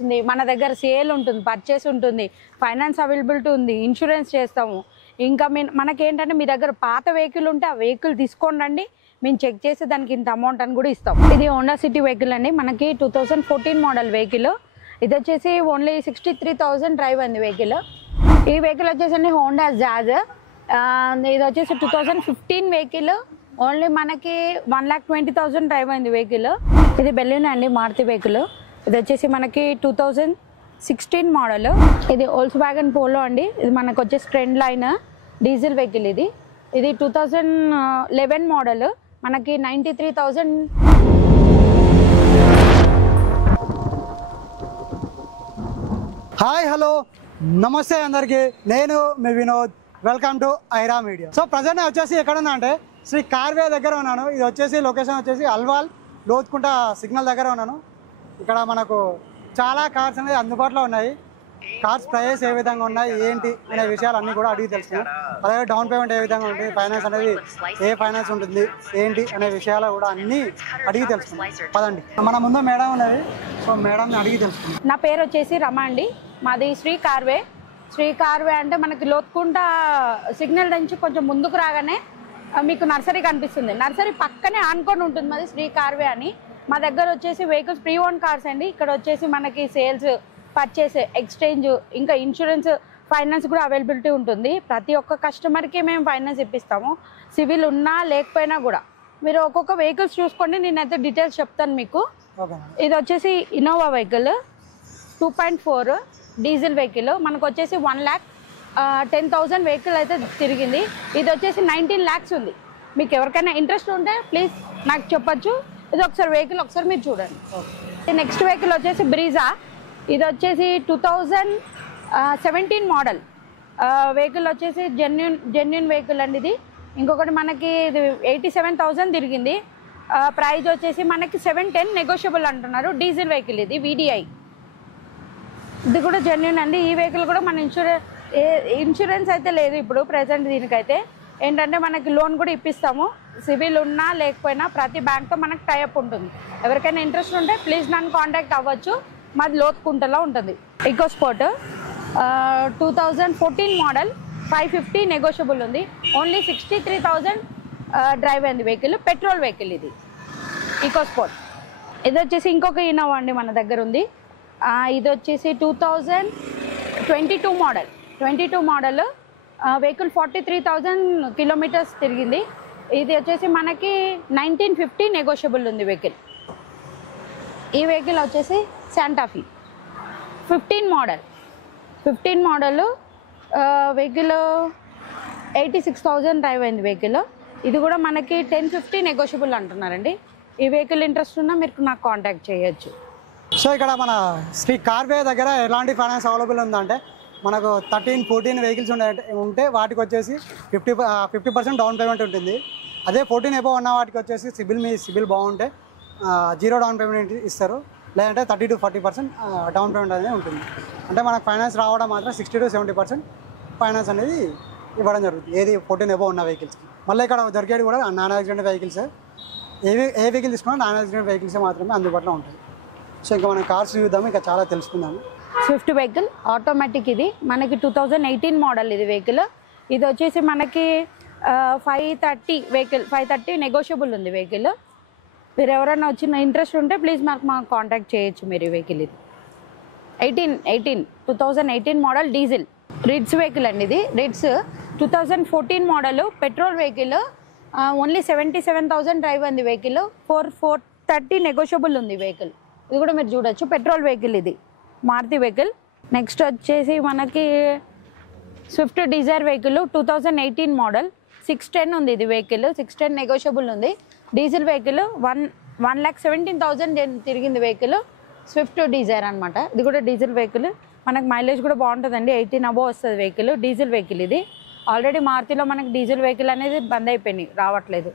మన దగ్గర సేల్ ఉంటుంది, పర్చేస్ ఉంటుంది, ఫైనాన్స్ అవైలబిలిటీ ఉంది, ఇన్సూరెన్స్ చేస్తాము. ఇంకా మనకేంటంటే మీ దగ్గర పాత వెహికల్ ఉంటే ఆ వెహికల్ తీసుకోండి, మేము చెక్ చేసి దానికి ఇంత అమౌంట్ అని కూడా ఇస్తాం. ఇది హోండా సిటీ వెహికల్ అండి, మనకి 2014 మోడల్ వెహికల్. ఇది వచ్చేసి ఓన్లీ 63,000 డ్రైవ్ అయింది వెహికల్. ఈ వెహికల్ వచ్చేసి హోండా జాజ్. ఇది వచ్చేసి 2015 వెహికల్. ఓన్లీ మనకి 1,20,000 డ్రైవ్ అయింది వెహికల్. ఇది బెలూన్ అండి, మారుతి వెహికల్. ఇది వచ్చేసి మనకి 2016 మోడల్. ఇది వోల్క్స్వాగన్ పోలో అండి. ఇది మనకు వచ్చేసి ట్రెండ్ లైన్ డీజిల్ వెహికల్. ఇది 2011 మోడల్. మనకి 93,000. హాయ్, హలో, నమస్తే అందరికీ. నేను మీ Vinod. Welcome to Aira media. So present వచ్చేసి ఎక్కడ ఉన్నా అంటే శ్రీ కార్వే దగ్గర ఉన్నాను. ఇది వచ్చేసి లొకేషన్ వచ్చేసి అల్వాల్ లోతుకుంట సిగ్నల్ దగ్గర ఉన్నాను. ఇక్కడ మనకు చాలా కార్స్ అనేది అందుబాటులో ఉన్నాయి. కార్స్ ప్రైస్ ఏ విధంగా ఉన్నాయి, ఏంటి అనే విషయాలు అన్నీ కూడా అడిగి తెలుసుకున్నాం. అలాగే డౌన్ పేమెంట్ ఏ విధంగా ఉంటుంది, ఫైనాన్స్ అనేది ఏ ఫైనాన్స్ ఉంటుంది, ఏంటి అనే విషయాలు కూడా అన్నీ అడిగి తెలుసుకున్నాం. పదండి, మన ముందు మేడం ఉన్నది. సో మేడంని అడిగి తెలుసుకున్నాం. నా పేరు వచ్చేసి రమా అండి. మాది శ్రీ కార్వే. శ్రీ కార్వే అంటే మనకి లోతుకుంట సిగ్నల్ నుంచి కొంచెం ముందుకు రాగానే మీకు నర్సరీ కనిపిస్తుంది. నర్సరీ పక్కనే ఆనుకొని ఉంటుంది మాది శ్రీ కార్వే అని. మా దగ్గర వచ్చేసి వెహికల్స్ ప్రీ ఓన్ కార్స్ అండి. ఇక్కడ వచ్చేసి మనకి సేల్స్, పర్చేస్, ఎక్స్చేంజ్, ఇంకా ఇన్సూరెన్స్, ఫైనాన్స్ కూడా అవైలబిలిటీ ఉంటుంది. ప్రతి ఒక్క కస్టమర్కి మేము ఫైనాన్స్ ఇప్పిస్తాము, సివిల్ ఉన్నా లేకపోయినా కూడా. మీరు ఒక్కొక్క వెహికల్స్ చూసుకోండి, నేనైతే డీటెయిల్స్ చెప్తాను మీకు. ఇది వచ్చేసి ఇన్నోవా వెహికల్ 2.4 డీజిల్ వెహికల్. మనకు వచ్చేసి 1,10,000 వెహికల్ అయితే తిరిగింది. ఇది వచ్చేసి 19 lakhs ఉంది. మీకు ఎవరికైనా ఇంట్రెస్ట్ ఉంటే ప్లీజ్ నాకు చెప్పచ్చు. ఇది ఒకసారి వెహికల్ ఒకసారి మీరు చూడండి. నెక్స్ట్ వెహికల్ వచ్చేసి బ్రీజా. ఇది వచ్చేసి 2017 మోడల్ వెహికల్. వచ్చేసి జెన్యున్ వెహికల్ అండి ఇది. ఇంకొకటి మనకి ఇది 87,000 తిరిగింది. ప్రైజ్ వచ్చేసి మనకి 710 నెగోషియబుల్ అంటున్నారు. డీజిల్ వెహికల్ ఇది, VDI. ఇది కూడా జెన్యున్ అండి. ఈ వెహికల్ కూడా మన ఇన్సూరెన్స్ అయితే లేదు ఇప్పుడు ప్రెసెంట్. దీనికైతే ఏంటంటే మనకి లోన్ కూడా ఇప్పిస్తాము, సివిల్ ఉన్నా లేకపోయినా ప్రతి బ్యాంక్తో మనకు టైఅప్ ఉంటుంది. ఎవరికైనా ఇంట్రెస్ట్ ఉంటే ప్లీజ్ నన్ను కాంటాక్ట్ అవ్వచ్చు. మాది లోతుకుంటలో ఉంటుంది. ఈకోస్పోర్ట్ 2014 మోడల్ 550 నెగోషియబుల్ ఉంది. ఓన్లీ 63,000 డ్రైవ్ అయింది వెహికల్. పెట్రోల్ వెహికల్ ఇది ఈకోస్పోర్ట్. ఇది వచ్చేసి ఇంకొక ఇన్నోవా అండి మన దగ్గర ఉంది. ఇది వచ్చేసి 2022 మోడల్. 22 మోడల్ వెహికల్ 43,000 కిలోమీటర్స్ తిరిగింది. ఇది వచ్చేసి మనకి 1950 నెగోషియబుల్ ఉంది వెహికల్. ఈ వెహికల్ వచ్చేసి Santa Fe 15 model. 15 model vehicle 86,000 drive అయింది వెహికల్. ఇది కూడా మనకి 1050 నెగోషియబుల్ అంటున్నారండి. ఈ వెహికల్ ఇంట్రెస్ట్ ఉన్నా మీరు నాకు కాంటాక్ట్ చేయొచ్చు. సో ఇక్కడ మన శ్రీ కార్వే దగ్గర ఎలాంటి ఫైనాన్స్ అవైలబుల్ ఉందంటే మనకు 13-14 వెహికల్స్ ఉంటే వాటికి వచ్చేసి 50% డౌన్ పేమెంట్ ఉంటుంది. అదే 14 ఎబో ఉన్న వాటికి వచ్చేసి సిబిల్ బాగుంటే 0 డౌన్ పేమెంట్ ఇస్తారు. లేదంటే 30-40% డౌన్ పేమెంట్ అనేది ఉంటుంది. అంటే మనకు ఫైనాన్స్ రావడం మాత్రం 60-70% ఫైనాన్స్ అనేది ఇవ్వడం జరుగుతుంది. ఏది 14 ఎబో ఉన్న వెహికల్స్కి. మళ్ళీ ఇక్కడ దొరికేది కూడా నాన్ యాక్సిడెంట్ వెహికల్స్. ఏ వెహికల్ తీసుకున్నా నాన్ యాక్సిడెంట్ వెహికల్స్ మాత్రమే అందుబాటులో ఉంటుంది. సో ఇంకా మనం కార్స్ చూద్దాము, ఇంకా చాలా తెలుసుకుందాము. Swift vehicle automatic. ఇది మనకి 2018 మోడల్ ఇది వెహికల్. ఇది వచ్చేసి మనకి 530 వెహికల్, 530 నెగోషియబుల్ ఉంది వెహికల్. మీరు ఎవరైనా వచ్చిన ఇంట్రెస్ట్ ఉంటే ప్లీజ్ మాకు కాంటాక్ట్ చేయొచ్చు మీరు. ఈ వెహికల్ ఇది 2018 మోడల్ డీజిల్ రిడ్స్ వెహికల్ అండి. ఇది రిడ్స్ 2014 model petrol vehicle. Only 77,000 drive ఉంది వెహికల్. 430 నెగోషియబుల్ ఉంది వెహికల్. ఇది కూడా మీరు చూడొచ్చు. పెట్రోల్ వెహికల్ ఇది, మారుతి వెహికల్. నెక్స్ట్ వచ్చేసి మనకి స్విఫ్ట్ డిజైర్ వెహికల్ 2018 మోడల్ 610 ఉంది ఇది వెహికల్. 610 నెగోషియబుల్ ఉంది. డీజిల్ వెహికల్ 1,17,000 తిరిగింది వెహికల్. స్విఫ్ట్ డిజైర్ అనమాట. ఇది కూడా డీజిల్ వెహికల్. మనకు మైలేజ్ కూడా బాగుంటుందండి, 18 అబోవ్ వస్తుంది వెహికల్. డీజిల్ వెహికల్ ఇది. ఆల్రెడీ మారుతిలో మనకి డీజిల్ వెహికల్ అనేది బంద్ అయిపోయినాయి, రావట్లేదు.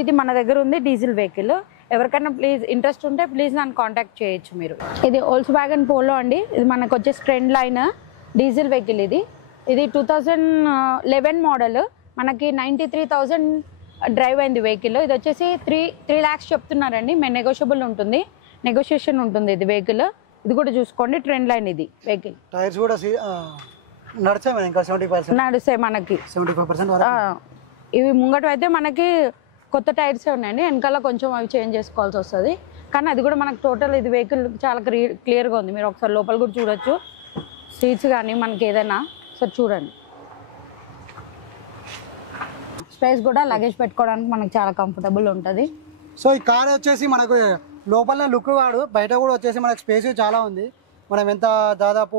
ఇది మన దగ్గర ఉంది డీజిల్ వెహికల్. ఎవరికైనా ప్లీజ్ ఇంట్రెస్ట్ ఉంటే ప్లీజ్ నన్ను కాంటాక్ట్ చేయొచ్చు మీరు. ఇది వోల్క్స్వాగన్ పోలో అండి. ఇది మనకు వచ్చేసి ట్రెండ్ లైన్ డీజిల్ వెహికల్. ఇది 2011 మోడల్. మనకి 93,000 డ్రైవ్ అయింది వెహికల్. ఇది వచ్చేసి 3 lakhs చెప్తున్నారండి. నెగోషియబుల్ ఉంటుంది, నెగోషియేషన్ ఉంటుంది ఇది వెహికల్. ఇది కూడా చూసుకోండి, ట్రెండ్ లైన్ ఇది వెహికల్. టైర్స్ కూడా నడిచాయి మేడం, ఇంకా 70% నడుస్తాయి మనకి. 75% వరకు. ఇవి ముంగట అయితే మనకి కొత్త టైర్సే ఉన్నాయండి, వెనకాల కొంచెం అవి చేంజ్ చేసుకోవాల్సి వస్తుంది. కానీ అది కూడా మనకు టోటల్ ఇది వెహికల్ చాలా క్లియర్గా ఉంది. మీరు ఒకసారి లోపల కూడా చూడొచ్చు, సీట్స్ కానీ మనకి ఏదైనా సరే చూడండి. స్పేస్ కూడా లగేజ్ పెట్టుకోవడానికి మనకి చాలా కంఫర్టబుల్ ఉంటుంది. సో ఈ కార్ వచ్చేసి మనకు లోపల లుక్ వాడు, బయట కూడా వచ్చేసి మనకు స్పేస్ చాలా ఉంది. మనం దాదాపు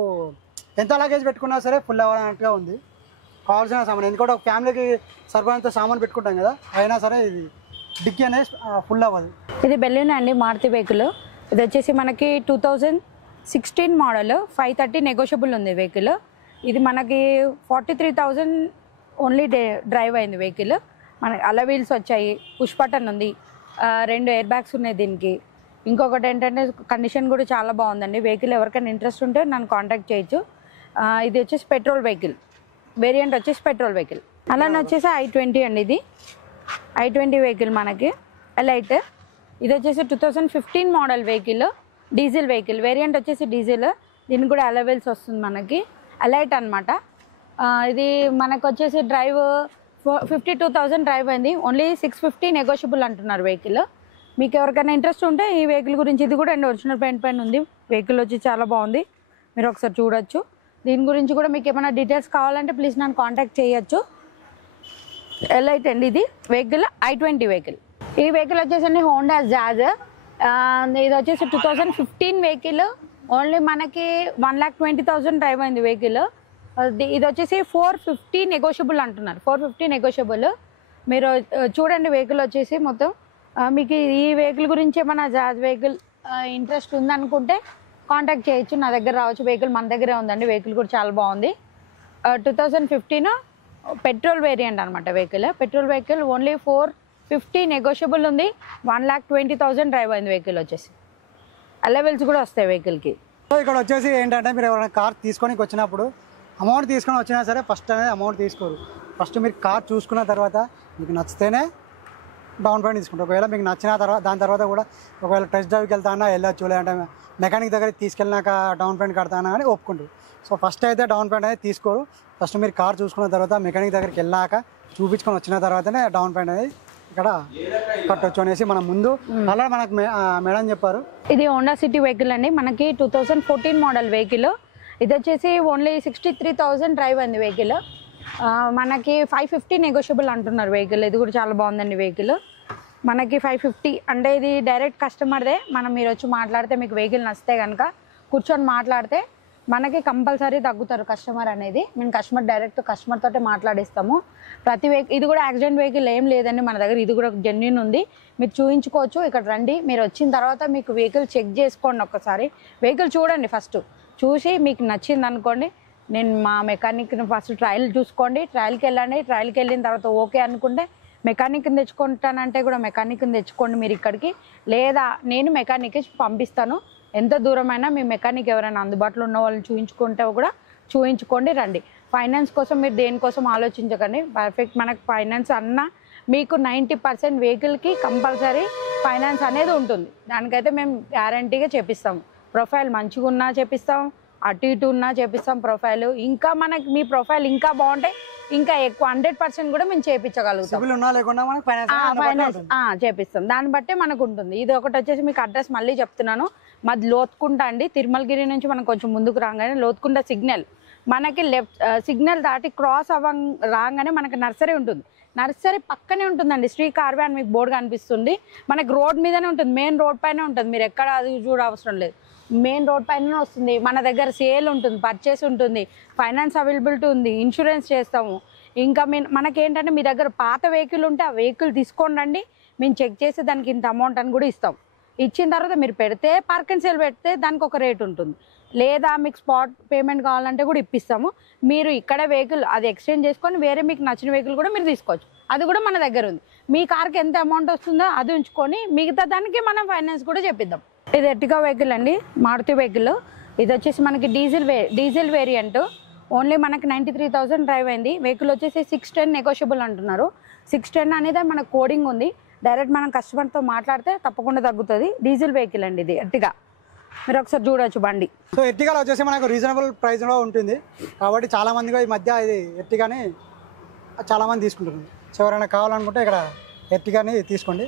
ఎంత లగేజ్ పెట్టుకున్నా సరే ఫుల్ అవ్వనట్టుగా ఉంది. కావాల్సిన సామాన్, ఎందుకంటే ఒక ఫ్యామిలీకి సరిపడంత సామాన్ పెట్టుకుంటాం కదా, అయినా సరే ఇది డిక్కీ అనేది ఫుల్ అవ్వదు. ఇది బెలినో అండి, మారుతి వెహికల్. ఇది వచ్చేసి మనకి 2016 మోడల్, 530 నెగోషియబుల్ ఉంది వెహికల్. ఇది మనకి 43,000 ఓన్లీ డ్రైవ్ అయింది వెహికల్. మనకి అల వీల్స్ వచ్చాయి, పుష్ బటన్ ఉంది, 2 ఎయిర్ బ్యాగ్స్ ఉన్నాయి దీనికి. ఇంకొకటి ఏంటంటే కండిషన్ కూడా చాలా బాగుందండి వెహికల్. ఎవరికైనా ఇంట్రెస్ట్ ఉంటే నన్ను కాంటాక్ట్ చేయొచ్చు. ఇది వచ్చేసి పెట్రోల్ వెహికల్, వేరియంట్ వచ్చేసి పెట్రోల్ వెహికల్. అలానే వచ్చేసి i20 అండి, ఇది i20 వెహికల్ మనకి ఎలైట్. ఇది వచ్చేసి 2015 model vehicle, diesel vehicle. Variant వచ్చేసి డీజిల్, దీనికి కూడా అలవెల్స్ వస్తుంది మనకి, ఎలైట్ అనమాట. ఇది మనకు వచ్చేసి డ్రైవ్ 52,000 డ్రైవ్ అయింది, ఓన్లీ 650 నెగోషియబుల్ అంటున్నారు వెహికల్. మీకు ఎవరికైనా ఇంట్రెస్ట్ ఉంటే ఈ వెహికల్ గురించి, ఇది కూడా అండి ఒరిజినల్ పెయింట్ పైన ఉంది వెహికల్, వచ్చి చాలా బాగుంది, మీరు ఒకసారి చూడొచ్చు. దీని గురించి కూడా మీకు ఏమైనా డీటెయిల్స్ కావాలంటే ప్లీజ్ నన్ను కాంటాక్ట్ చేయొచ్చు. ఎలైట్ అండి ఇది వెహికల్, i20 వెహికల్. ఈ వెహికల్ వచ్చేసి హోండా జాజ్. ఇది వచ్చేసి 2015 వెహికల్, ఓన్లీ మనకి 1,20,000 డ్రైవ్ అయింది వెహికల్. ఇది వచ్చేసి 450 నెగోషియబుల్ అంటున్నారు, 450 నెగోషియబుల్. మీరు చూడండి వెహికల్ వచ్చేసి మొత్తం. మీకు ఈ వెహికల్ గురించి ఏమైనా జాజ్ వెహికల్ ఇంట్రెస్ట్ ఉందనుకుంటే కాంటాక్ట్ చేయొచ్చు, నా దగ్గర రావచ్చు. వెహికల్ మన దగ్గరే ఉందండి, వెహికల్ కూడా చాలా బాగుంది. 2015 పెట్రోల్ వేరియంట్ అనమాట vehicle. Petrol vehicle only 450 negotiable ఉంది, 1,20,000 డ్రైవ్ అయింది వెహికల్ వచ్చేసి. అలవెల్స్ కూడా వస్తాయి వెహికల్కి. సో ఇక్కడ వచ్చేసి ఏంటంటే మీరు ఎవరైనా కార్ తీసుకొని వచ్చినప్పుడు అమౌంట్ తీసుకొని వచ్చినా సరే ఫస్ట్ అనేది అమౌంట్ తీసుకోరు. ఫస్ట్ మీరు కార్ చూసుకున్న తర్వాత మీకు నచ్చితేనే డౌన్ పేమెంట్ తీసుకుంటారు. ఒకవేళ మీకు నచ్చిన తర్వాత దాని తర్వాత కూడా ఒకవేళ టెస్ట్ డ్రైవ్కి వెళ్తానా వెళ్ళొచ్చు, లేదంటే మెకానిక్ దగ్గరికి తీసుకెళ్ళినాక డౌన్ పేమెంట్ కడతానా అని ఒప్పుకుంటారు. సో ఫస్ట్ అయితే డౌన్ పేమెంట్ అనేది తీసుకోరు. ఫస్ట్ మీరు కార్ చూసుకున్న తర్వాత మెకానిక్ దగ్గరికి వెళ్ళాక చూపించుకొని వచ్చిన తర్వాతనే డౌన్ పేమెంట్ అనేది ఇక్కడ కట్టొచ్చు అనేసి మనం ముందు అలా మనకు మేడం చెప్పారు. ఇది హోండా సిటీ వెహికల్ అండి, మనకి 2014 మోడల్ వెహికల్. ఇది వచ్చేసి ఓన్లీ 63,000 డ్రైవ్ అయింది వెహికల్. మనకి 550 నెగోషియబుల్ అంటున్నారు వెహికల్. ఇది కూడా చాలా బాగుందండి వెహికల్. మనకి 550 అంటే ఇది డైరెక్ట్ కస్టమర్దే. మీరు వచ్చి మాట్లాడితే మీకు వెహికల్ నచ్చితే కనుక కూర్చొని మాట్లాడితే మనకి కంపల్సరీ తగ్గుతారు కస్టమర్ అనేది. మేము డైరెక్ట్ కస్టమర్ తోటే మాట్లాడిస్తాము. ప్రతి వెహికల్, ఇది కూడా యాక్సిడెంట్ వెహికల్ ఏం లేదండి మన దగ్గర, ఇది కూడా జెన్యూన్ ఉంది. మీరు చూపించుకోవచ్చు, ఇక్కడ రండి. మీరు వచ్చిన తర్వాత మీకు వెహికల్ చెక్ చేసుకోండి, ఒక్కసారి వెహికల్ చూడండి. ఫస్ట్ చూసి మీకు నచ్చింది అనుకోండి, నేను మా మెకానిక్ని ఫస్ట్ ట్రయల్ చూసుకోండి, ట్రయల్కి వెళ్ళండి. ట్రయల్కి వెళ్ళిన తర్వాత ఓకే అనుకుంటే మెకానిక్ని తెచ్చుకుంటానంటే కూడా మెకానిక్ని తెచ్చుకోండి మీరు ఇక్కడికి, లేదా నేను మెకానిక్కి పంపిస్తాను. ఎంత దూరమైనా మీ మెకానిక్ ఎవరైనా అందుబాటులో ఉన్న వాళ్ళని చూయించుకుంటే కూడా చూయించుకోండి, రండి. ఫైనాన్స్ కోసం మీరు దేనికోసం ఆలోచించకండి. పర్ఫెక్ట్ మనకు ఫైనాన్స్ అన్న మీకు 90% వెహికల్కి కంపల్సరీ ఫైనాన్స్ అనేది ఉంటుంది. దానికైతే మేము గ్యారంటీగా చేపిస్తాము. ప్రొఫైల్ మంచిగా ఉన్నా చేపిస్తాం, అటు ఇటు ఉన్నా చేపిస్తాం ప్రొఫైల్. ఇంకా మనకి మీ ప్రొఫైల్ ఇంకా బాగుంటే ఇంకా ఎక్కువ 100% కూడా మేము చేయించగలుగుతాం. ఫైనాన్స్ చేపిస్తాం, దాన్ని బట్టే మనకు ఉంటుంది. ఇది ఒకటి వచ్చేసి మీకు అడ్రస్ మళ్ళీ చెప్తున్నాను, మాది లోతుకుంట అండి. తిరుమలగిరి నుంచి మనం కొంచెం ముందుకు రాగానే లోతుకుంట సిగ్నల్, మనకి లెఫ్ట్ సిగ్నల్ దాటి క్రాస్ రాగానే మనకి నర్సరీ ఉంటుంది. నర్సరీ పక్కనే ఉంటుందండి శ్రీ కార్వే అని మీకు బోర్డు కనిపిస్తుంది. మనకి రోడ్ మీదనే ఉంటుంది, మెయిన్ రోడ్ పైన ఉంటుంది. మీరు ఎక్కడ అది చూడ అవసరం లేదు, మెయిన్ రోడ్ పైన వస్తుంది. మన దగ్గర సేల్ ఉంటుంది, పర్చేస్ ఉంటుంది, ఫైనాన్స్ అవైలబిలిటీ ఉంది, ఇన్సూరెన్స్ చేస్తాము. ఇంకా మనకేంటంటే మీ దగ్గర పాత వెహికల్ ఉంటే ఆ వెహికల్ తీసుకోండి రండి, మేము చెక్ చేసి దానికి ఇంత అమౌంట్ అని కూడా ఇస్తాం. ఇచ్చిన తర్వాత మీరు పెడితే పార్క్ అండ్ సేల్ పెడితే దానికి ఒక రేట్ ఉంటుంది, లేదా మీకు స్పాట్ పేమెంట్ కావాలంటే కూడా ఇప్పిస్తాము. మీరు ఇక్కడ వెహికల్ అది ఎక్స్చేంజ్ చేసుకొని వేరే మీకు నచ్చిన వెహికల్ కూడా మీరు తీసుకోవచ్చు, అది కూడా మన దగ్గర ఉంది. మీ కార్కి ఎంత అమౌంట్ వస్తుందో అది ఉంచుకొని మిగతా దానికి మనం ఫైనాన్స్ కూడా చెప్పిద్దాం. ఇది ఎర్టిగా వెహికల్ అండి, మారుతి వెహికల్. ఇది వచ్చేసి మనకి డీజిల్ వేరియంట్. ఓన్లీ మనకి 93,000 డ్రైవ్ అయింది. వెహికల్ వచ్చేసి 610 నెగోషియబుల్ అంటున్నారు. 610 అనేది మన కోడింగ్ ఉంది. డైరెక్ట్ మనం కస్టమర్తో మాట్లాడితే తప్పకుండా తగ్గుతుంది. డీజిల్ వెహికల్ అండి ఇది ఎర్టిగా. మీరు ఒకసారి చూడొచ్చు బండి. సో ఎర్టిగాలో వచ్చేసి మనకు రీజనబుల్ ప్రైస్లో ఉంటుంది కాబట్టి చాలా మందిగా ఈ మధ్య ఇది ఎర్టిగాని చాలామంది తీసుకుంటున్నారు. సో ఎవరైనా కావాలనుకుంటే ఇక్కడ ఎర్టిగాని తీసుకోండి.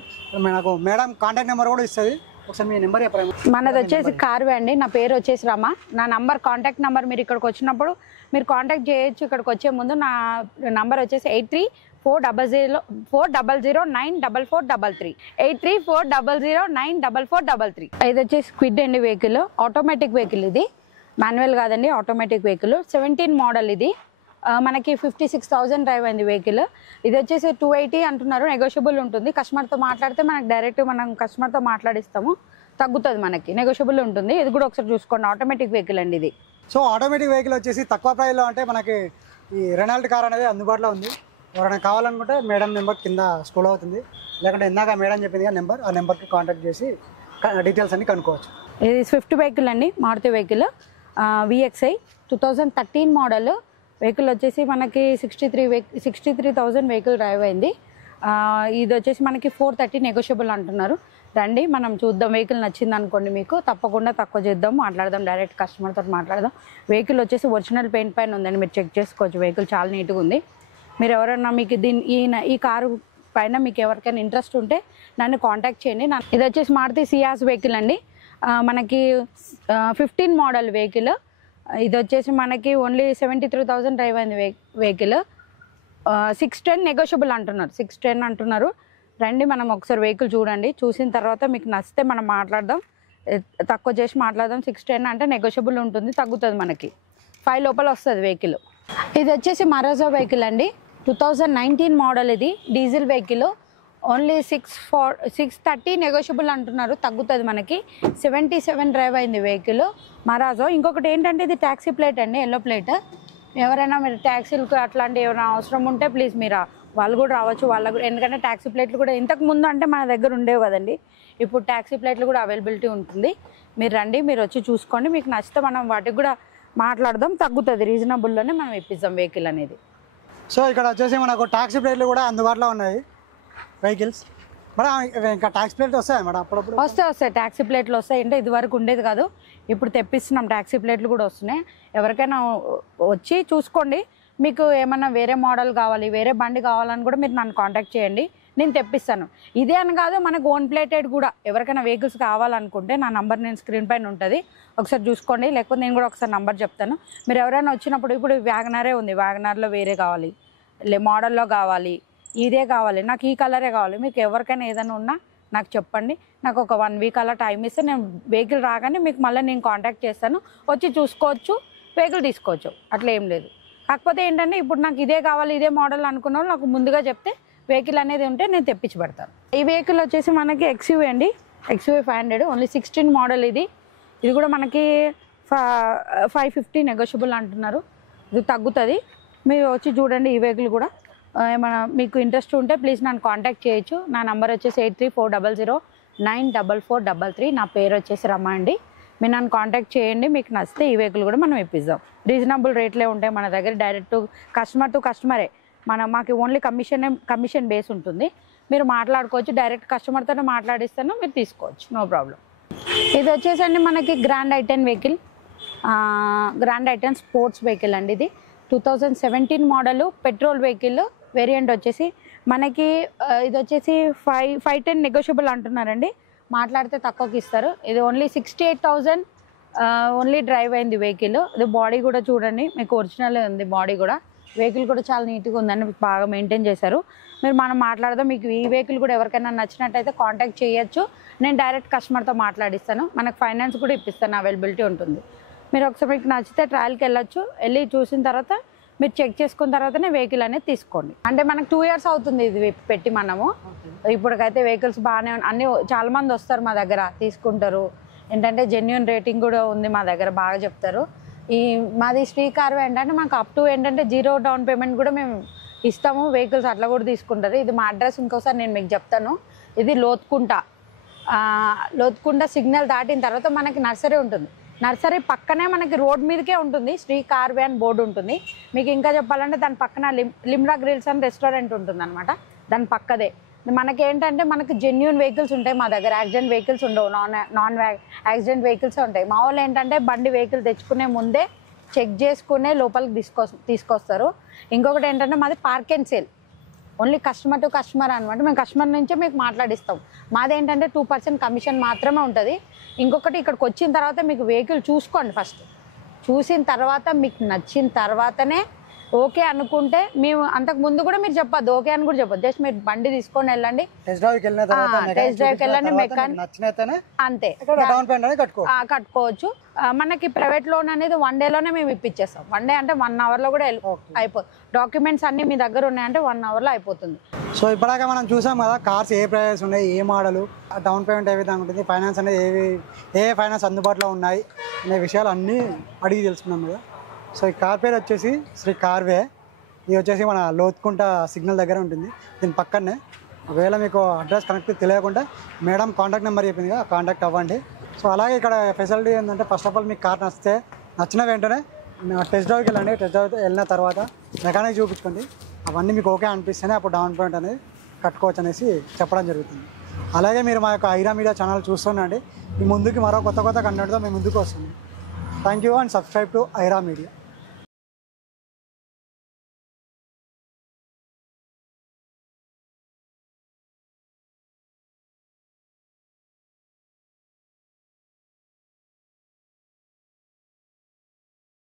నాకు మేడం కాంటాక్ట్ నెంబర్ కూడా ఇస్తుంది, ఒకసారి మీ నెంబర్ చెప్పండి. మనది వచ్చేసి కార్వే అండి, నా పేరు వచ్చేసి రమ. నా నంబర్ కాంటాక్ట్ నెంబర్ మీరు ఇక్కడికి వచ్చినప్పుడు మీరు కాంటాక్ట్ చేయొచ్చు. ఇక్కడికి వచ్చే ముందు నా నంబర్ వచ్చేసి 8340094433 8340094433. ఇది వచ్చేసి స్క్విడ్ అండి వెహికల్, ఆటోమేటిక్ వెహికల్. ఇది మాన్యువల్ కాదండి, ఆటోమేటిక్ వెహికల్. 17 మోడల్ ఇది. మనకి 56,000 డ్రైవ్ అయింది వెహికల్. ఇది వచ్చేసి 280 అంటున్నారు, నెగోషియబుల్ ఉంటుంది. కస్టమర్తో మాట్లాడితే మనకు డైరెక్ట్ మనం కస్టమర్తో మాట్లాడిస్తాము, తగ్గుతుంది మనకి, నెగోషియబుల్ ఉంటుంది. ఇది కూడా ఒకసారి చూసుకోండి, ఆటోమేటిక్ వెహికల్ అండి ఇది. సో ఆటోమేటిక్ వెహికల్ వచ్చేసి తక్కువ ప్రైస్లో అంటే మనకి ఈ రెనాల్ట్ కార్ అనేది అందుబాటులో ఉంది. ఎవరైనా కావాలనుకుంటే మేడం నెంబర్ కింద స్క్రోల్ అవుతుంది, లేకుంటే ఇందాక మేడం చెప్పింది నెంబర్, ఆ నెంబర్కి కాంటాక్ట్ చేసి డీటెయిల్స్ అన్ని కనుక్కోవచ్చు. ఇది స్విఫ్ట్ వెహికల్ అండి, Maruti vehicle, VXI 2013 model vehicle. వచ్చేసి మనకి 63,000 వెహికల్ డ్రైవ్ అయింది. ఇది వచ్చేసి మనకి 430 నెగోషియబుల్ అంటున్నారు. రండి మనం చూద్దాం, వెహికల్ నచ్చింది అనుకోండి మీకు తప్పకుండా తక్కువ చేద్దాం, మాట్లాడదాం, డైరెక్ట్ కస్టమర్తో మాట్లాడదాం. వెహికల్ వచ్చేసి ఒరిజినల్ పెయింట్ పైన ఉందండి, మీరు చెక్ చేసుకోవచ్చు. వెహికల్ చాలా నీట్గా ఉంది. మీరు ఎవరైనా మీకు ఈ కారు పైన మీకు ఎవరికైనా ఇంట్రెస్ట్ ఉంటే నన్ను కాంటాక్ట్ చేయండి. ఇది వచ్చేసి మారుతి సియాస్ వెహికల్ అండి, మనకి 15 మోడల్ వెహికల్. ఇది వచ్చేసి మనకి ఓన్లీ 73,000 డ్రైవ్ అయింది వెహికల్. 610 నెగోషియబుల్ అంటున్నారు, 610 అంటున్నారు. రండి మనం ఒకసారి వెహికల్ చూడండి, చూసిన తర్వాత మీకు నచ్చితే మనం మాట్లాడదాం, తక్కువ చేసి మాట్లాడదాం. 610 అంటే నెగోషియబుల్ ఉంటుంది, తగ్గుతుంది మనకి, 5 లోపల వస్తుంది వెహికల్. ఇది వచ్చేసి మరోజా వెహికల్ అండి, 2019 మోడల్. ఇది డీజిల్ వెహికల్, ఓన్లీ 630 నెగోషియబుల్ అంటున్నారు, తగ్గుతుంది మనకి. 77 డ్రైవ్ అయింది వెహికల్, మరాజో. ఇంకొకటి ఏంటంటే ఇది ట్యాక్సీ ప్లేట్ అండి, ఎల్లో ప్లేట్. ఎవరైనా మీరు ట్యాక్సీలకు అట్లాంటి ఏమైనా అవసరం ఉంటే ప్లీజ్ మీరు వాళ్ళు కూడా రావచ్చు, వాళ్ళకు. ఎందుకంటే ట్యాక్సీ ప్లేట్లు కూడా ఇంతకు ముందు అంటే మన దగ్గర ఉండేవి కదండి, ఇప్పుడు ట్యాక్సీ ప్లేట్లు కూడా అవైలబిలిటీ ఉంటుంది. మీరు రండి, మీరు వచ్చి చూసుకోండి, మీకు నచ్చితే మనం వాటికి కూడా మాట్లాడదాం, తగ్గుతుంది, రీజనబుల్లోనే మనం ఇప్పిస్తాం వెహికల్ అనేది. సో ఇక్కడ వచ్చేసి మనకు ట్యాక్సీ ప్లేట్లు కూడా అందుబాటులో ఉన్నాయి వెహికల్స్. మేడం ఇంకా ట్యాక్సీ ప్లేట్లు వస్తాయి మేడం? అప్పుడప్పుడు వస్తాయి ట్యాక్సీ ప్లేట్లు వస్తాయి. అంటే ఇది వరకు ఉండేది కాదు, ఇప్పుడు తెప్పిస్తున్నాం, ట్యాక్సీ ప్లేట్లు కూడా వస్తున్నాయి. ఎవరికైనా వచ్చి చూసుకోండి, మీకు ఏమన్నా వేరే మోడల్ కావాలి, వేరే బండి కావాలని కూడా మీరు నన్ను కాంటాక్ట్ చేయండి, నేను తెప్పిస్తాను. ఇదే అని కాదు, మనకు ఓన్ ప్లేటెడ్ కూడా ఎవరికైనా వెహికల్స్ కావాలనుకుంటే నా నంబర్ నేను స్క్రీన్ పైన ఉంటుంది, ఒకసారి చూసుకోండి. లేకపోతే నేను కూడా ఒకసారి నంబర్ చెప్తాను. మీరు ఎవరైనా వచ్చినప్పుడు, ఇప్పుడు వ్యాగనారే ఉంది, వ్యాగనార్లో వేరే కావాలి, మోడల్లో కావాలి, ఇదే కావాలి, నాకు ఈ కలరే కావాలి, మీకు ఎవరికైనా ఏదైనా ఉన్నా నాకు చెప్పండి. నాకు ఒక 1 వీక్ అలా టైం ఇస్తే నేను వెహికల్ రాగానే మీకు మళ్ళీ నేను కాంటాక్ట్ చేస్తాను, వచ్చి చూసుకోవచ్చు, వెహికల్ తీసుకోవచ్చు, అట్లా ఏం లేదు. కాకపోతే ఏంటంటే ఇప్పుడు నాకు ఇదే కావాలి, ఇదే మోడల్ అనుకున్న వాళ్ళు నాకు ముందుగా చెప్తే వెహికల్ అనేది ఉంటే నేను తెప్పించి పెడతాను. ఈ వెహికల్ వచ్చేసి మనకి XUV అండి, XUV 500, ఓన్లీ 16 మోడల్. ఇది కూడా మనకి 550 నెగోషియబుల్ అంటున్నారు, ఇది తగ్గుతుంది. మీరు వచ్చి చూడండి ఈ వెహికల్ కూడా. ఏమైనా మీకు ఇంట్రెస్ట్ ఉంటే ప్లీజ్ నన్ను కాంటాక్ట్ చేయొచ్చు. నా నెంబర్ వచ్చేసి 8340094433. నా పేరు వచ్చేసి రమ అండి. మీరు నన్ను కాంటాక్ట్ చేయండి, మీకు నచ్చితే ఈ వెహికల్ కూడా మనం ఇప్పిస్తాం. రీజనబుల్ రేట్లే ఉంటాయి మన దగ్గర, డైరెక్ట్ కస్టమర్ టు కస్టమరే. మాకు ఓన్లీ కమిషన్ బేస్ ఉంటుంది, మీరు మాట్లాడుకోవచ్చు, డైరెక్ట్ కస్టమర్తోనే మాట్లాడిస్తాను, మీరు తీసుకోవచ్చు, నో ప్రాబ్లం. ఇది వచ్చేసండి మనకి Grand i ten vehicle, Grand i ten sports vehicle అండి. ఇది 2017 మోడల్ పెట్రోల్ వెహికల్. వేరియంట్ వచ్చేసి మనకి ఇది వచ్చేసి 510 నెగోషియబుల్ అంటున్నారండి, మాట్లాడితే తక్కువకి ఇస్తారు. ఇది ఓన్లీ 68,000 ఓన్లీ డ్రైవ్ అయింది వెహికల్. ఇది బాడీ కూడా చూడండి, మీకు ఒరిజినల్ ఉంది బాడీ కూడా. వెహికల్ కూడా చాలా నీట్గా ఉందండి, బాగా మెయింటైన్ చేశారు. మనం మాట్లాడదాం, మీకు ఈ వెహికల్ కూడా ఎవరికైనా నచ్చినట్టయితే కాంటాక్ట్ చేయొచ్చు, నేను డైరెక్ట్ కస్టమర్తో మాట్లాడిస్తాను, మనకు ఫైనాన్స్ కూడా ఇప్పిస్తాను, అవైలబిలిటీ ఉంటుంది. మీరు ఒకసారి మీకు నచ్చితే ట్రయల్కి వెళ్ళొచ్చు, వెళ్ళి చూసిన తర్వాత మీరు చెక్ చేసుకున్న తర్వాతనే వెహికల్ అనేది తీసుకోండి. అంటే మనకు 2 years అవుతుంది ఇది పెట్టి మనము. ఇప్పటికైతే వెహికల్స్ బాగానే అన్ని, చాలామంది వస్తారు మా దగ్గర తీసుకుంటారు. ఏంటంటే జెన్యూన్ రేటింగ్ కూడా ఉంది మా దగ్గర, బాగా చెప్తారు. మాది శ్రీ కార్వే ఏంటంటే మాకు అప్ టు ఏంటంటే 0 డౌన్ పేమెంట్ కూడా మేము ఇస్తాము, వెహికల్స్ అట్లా కూడా తీసుకుంటారు. ఇది మా అడ్రస్ ఇంకోసారి నేను మీకు చెప్తాను. ఇది లోత్కుంట సిగ్నల్ దాటిన తర్వాత మనకి నర్సరీ ఉంటుంది. నర్సరీ పక్కనే మనకి రోడ్ మీదకే ఉంటుంది, శ్రీ కార్వే అని బోర్డు ఉంటుంది. మీకు ఇంకా చెప్పాలంటే దాని పక్కన లిమ్రా గ్రిల్స్ అని రెస్టారెంట్ ఉంటుంది అనమాట, దాని పక్కదే. మనకేంటంటే మనకు జెన్యున్ వెహికల్స్ ఉంటాయి మా దగ్గర, యాక్సిడెంట్ వెహికల్స్ ఉండవు, నాన్ యాక్సిడెంట్ వెహికల్స్ ఉంటాయి. మా వాళ్ళు ఏంటంటే బండి వెహికల్ తెచ్చుకునే ముందే చెక్ చేసుకునే లోపలికి తీసుకొస్తారు. ఇంకొకటి ఏంటంటే మాది park and sale, only customer to customer అనమాట. మేము కస్టమర్ నుంచే మీకు మాట్లాడిస్తాం. మాది ఏంటంటే 2% కమిషన్ మాత్రమే ఉంటుంది. ఇంకొకటి ఇక్కడికి వచ్చిన తర్వాత మీకు వెహికల్ చూసుకోండి, ఫస్ట్ చూసిన తర్వాత మీకు నచ్చిన తర్వాతనే ఓకే అనుకుంటే, మేము అంతకు ముందు కూడా మీరు చెప్పొద్దు, ఓకే అని కూడా చెప్పొద్దు. జస్ట్ మీరు బండి తీసుకొని వెళ్ళండి, టెస్ట్ డ్రైవ్కి వెళ్ళండి, మెకానిక్ అంతే కట్టుకోవచ్చు. మనకి ప్రైవేట్ లోన్ అనేది 1 డేలోనే మేము ఇప్పించేస్తాం. 1 డే అంటే 1 అవర్లో కూడా అయిపోతుంది. డాక్యుమెంట్స్ అన్ని మీ దగ్గర ఉన్నాయంటే 1 అవర్లో అయిపోతుంది. సో ఇప్పటిదాకా మనం చూసాం కదా కార్స్ ఏ ప్రైస్ ఉన్నాయి, ఏ మోడలు, డౌన్ పేమెంట్ ఏ విధంగా ఉంటుంది, ఫైనాన్స్ అనేది ఏ ఫైనాన్స్ అందుబాటులో ఉన్నాయి అనే విషయాలు అన్నీ అడిగి తెలుసుకున్నాం కదా. సో ఈ కార్ పేరు వచ్చేసి శ్రీ కార్వే. ఇది వచ్చేసి మన లోతుకుంట సిగ్నల్ దగ్గర ఉంటుంది, దీని పక్కనే. ఒకవేళ మీకు అడ్రస్ కనెక్ట్ తెలియకుండా మేడం కాంటాక్ట్ నెంబర్ చెప్పింది కదా, కాంటాక్ట్ అవ్వండి. సో అలాగే ఇక్కడ ఫెసిలిటీ ఏంటంటే, ఫస్ట్ ఆఫ్ ఆల్ మీకు కార్ నచ్చిన వెంటనే టెస్ట్ డ్రైవ్కి వెళ్ళండి. టెస్ట్ డ్రైవ్ వెళ్ళిన తర్వాత మెకానిక్ చూపించుకోండి, అవన్నీ మీకు ఓకే అనిపిస్తేనే అప్పుడు డౌన్ పేమెంట్ అనేది కట్టుకోవచ్చు అనేసి చెప్పడం జరుగుతుంది. అలాగే మీరు మా యొక్క ఐరా మీడియా ఛానల్ చూస్తుండండి. మీ ముందుకి మరో కొత్త కంటెంట్తో మేము ముందుకు వస్తుంది. Thank you and subscribe to Aira media.